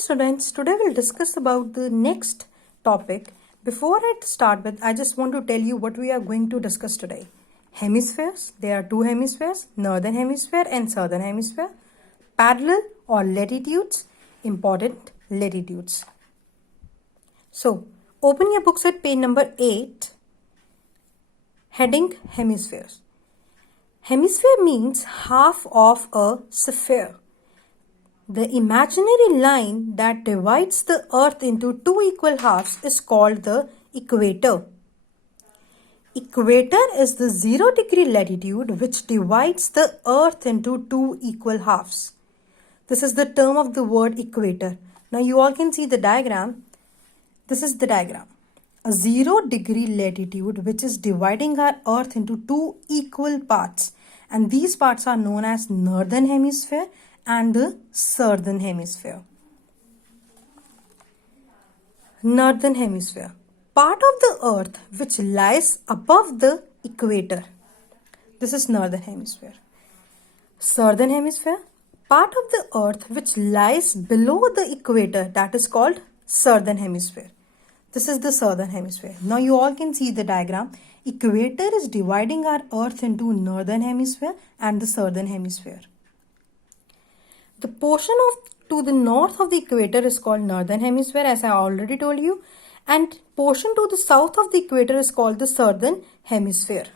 students, today we'll discuss about the next topic. Before I start with, I just want to tell you what we are going to discuss today. Hemispheres, there are two hemispheres, northern hemisphere and southern hemisphere. Parallel or latitudes, important latitudes. So, open your books at page number 8, heading Hemispheres. Hemisphere means half of a sphere. The imaginary line that divides the earth into two equal halves is called the equator. Equator is the 0-degree latitude which divides the earth into two equal halves. This is the term of the word equator. Now you all can see the diagram. This is the diagram. A 0-degree latitude which is dividing our earth into two equal parts. And these parts are known as northern hemisphere and the southern hemisphere. Northern hemisphere, part of the earth which lies above the equator. This is northern hemisphere. Southern hemisphere, part of the earth which lies below the equator, that is called southern hemisphere. This is the southern hemisphere. Now you all can see the diagram. Equator is dividing our earth into northern hemisphere and the southern hemisphere. The portion to the north of the equator is called northern hemisphere, as I already told you, and portion to the south of the equator is called the southern hemisphere.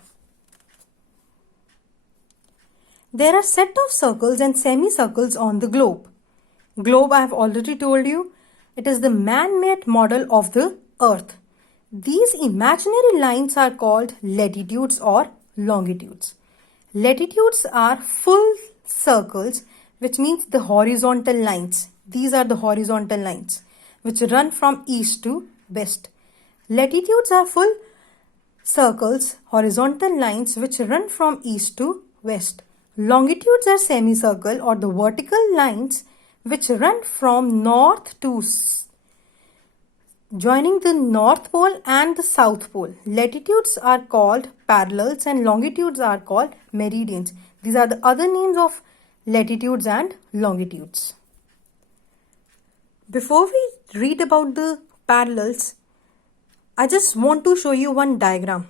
There are set of circles and semicircles on the globe. Globe, I have already told you, it is the man-made model of the earth. These imaginary lines are called latitudes or longitudes. Latitudes are full circles, which means the horizontal lines. These are the horizontal lines which run from east to west. Latitudes are full circles, horizontal lines which run from east to west. Longitudes are semicircle or the vertical lines which run from north to joining the North Pole and the South Pole. Latitudes are called parallels and longitudes are called meridians. These are the other names of latitudes and longitudes. Before we read about the parallels, I just want to show you one diagram.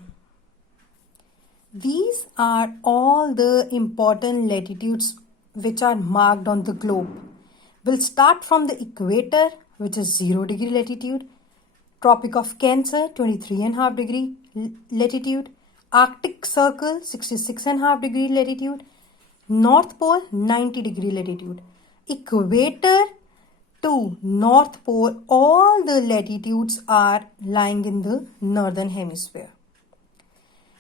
These are all the important latitudes which are marked on the globe. We'll start from the equator, which is 0-degree latitude, Tropic of Cancer, 23.5-degree latitude, Arctic Circle, 66.5-degree latitude, North Pole, 90-degree latitude. Equator to North Pole, all the latitudes are lying in the northern hemisphere.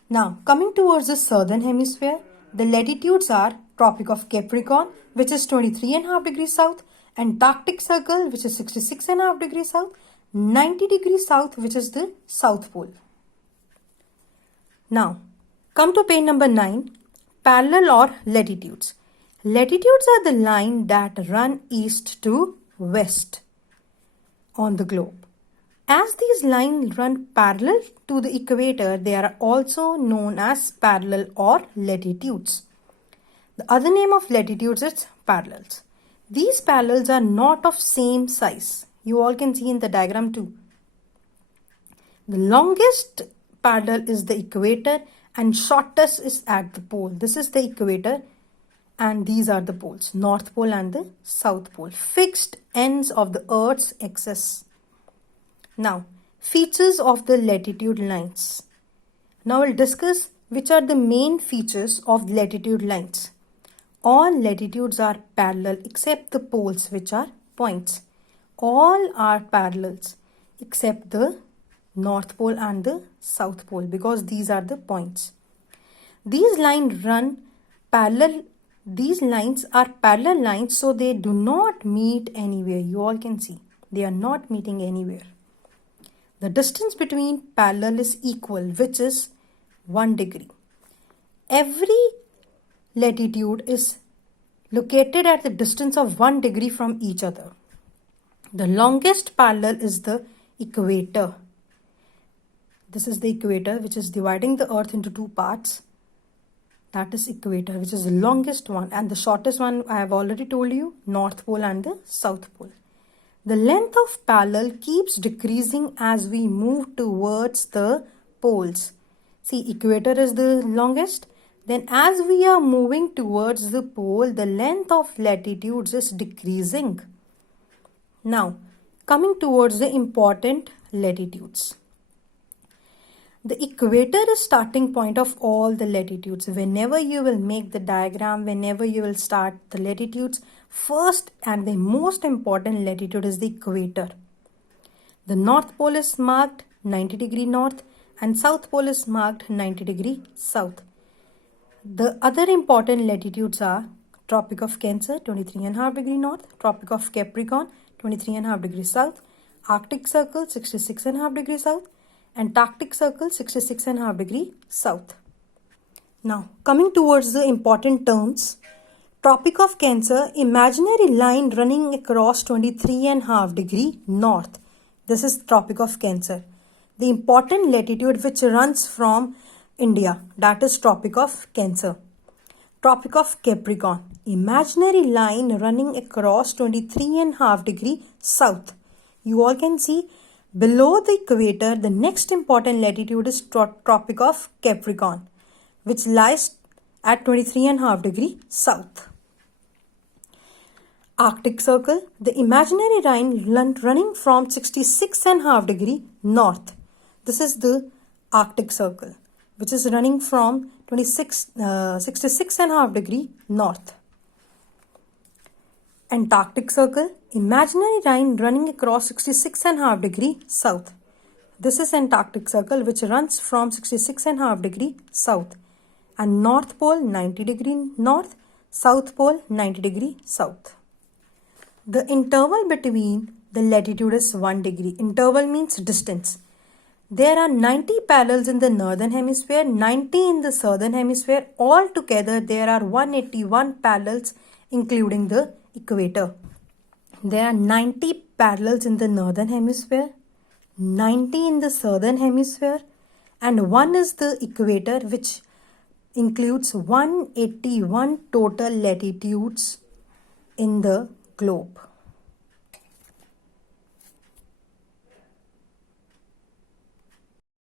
Now, coming towards the southern hemisphere, the latitudes are Tropic of Capricorn, which is 23.5 degrees south, and Arctic Circle, which is 66.5 degrees south, 90 degrees south, which is the South Pole. Now, come to page number 9. Parallel or latitudes. Latitudes are the line that run east to west on the globe. As these lines run parallel to the equator, they are also known as parallel or latitudes. The other name of latitudes is parallels. These parallels are not of same size. You all can see in the diagram too. The longest parallel is the equator and shortest is at the pole. This is the equator and these are the poles, North Pole and the South Pole, fixed ends of the Earth's axis. Now, features of the latitude lines. Now we'll discuss which are the main features of latitude lines. All latitudes are parallel except the poles, which are points. All are parallels except the North Pole and the South Pole because these are the points. These lines run parallel. These lines are parallel lines, so they do not meet anywhere. You all can see they are not meeting anywhere. The distance between parallel is equal, which is 1 degree. Every latitude is located at the distance of 1 degree from each other. The longest parallel is the equator. This is the equator, which is dividing the earth into two parts. That is equator, which is the longest one, and the shortest one I have already told you, North Pole and the South Pole. The length of parallel keeps decreasing as we move towards the poles. See, equator is the longest. Then as we are moving towards the pole, the length of latitudes is decreasing. Now, coming towards the important latitudes. The equator is starting point of all the latitudes. Whenever you will make the diagram, whenever you will start the latitudes, first and the most important latitude is the equator. The North Pole is marked 90 degree north and South Pole is marked 90 degree south. The other important latitudes are Tropic of Cancer 23.5 degree north, Tropic of Capricorn 23.5 degree south, Arctic Circle 66.5 degree south, Antarctic Circle 66.5 degree south. Now coming towards the important terms, Tropic of Cancer, imaginary line running across 23.5 degree north. This is Tropic of Cancer. The important latitude which runs from India, that is Tropic of Cancer. Tropic of Capricorn, imaginary line running across 23.5 degree south. You all can see below the equator, the next important latitude is Tropic of Capricorn, which lies at 23.5 degree south. Arctic Circle, the imaginary line running from 66.5 degree north. This is the Arctic Circle, which is running from 66.5 degree north. Antarctic Circle, imaginary line running across 66.5 degree south. This is Antarctic Circle, which runs from 66.5 degree south. And North Pole 90 degree north, South Pole 90 degree south. The interval between the latitude is 1 degree. Interval means distance. There are 90 parallels in the northern hemisphere, 90 in the southern hemisphere. Altogether, there are 181 parallels including the equator. There are 90 parallels in the northern hemisphere, 90 in the southern hemisphere, and 1 is the equator, which includes 181 total latitudes in the globe.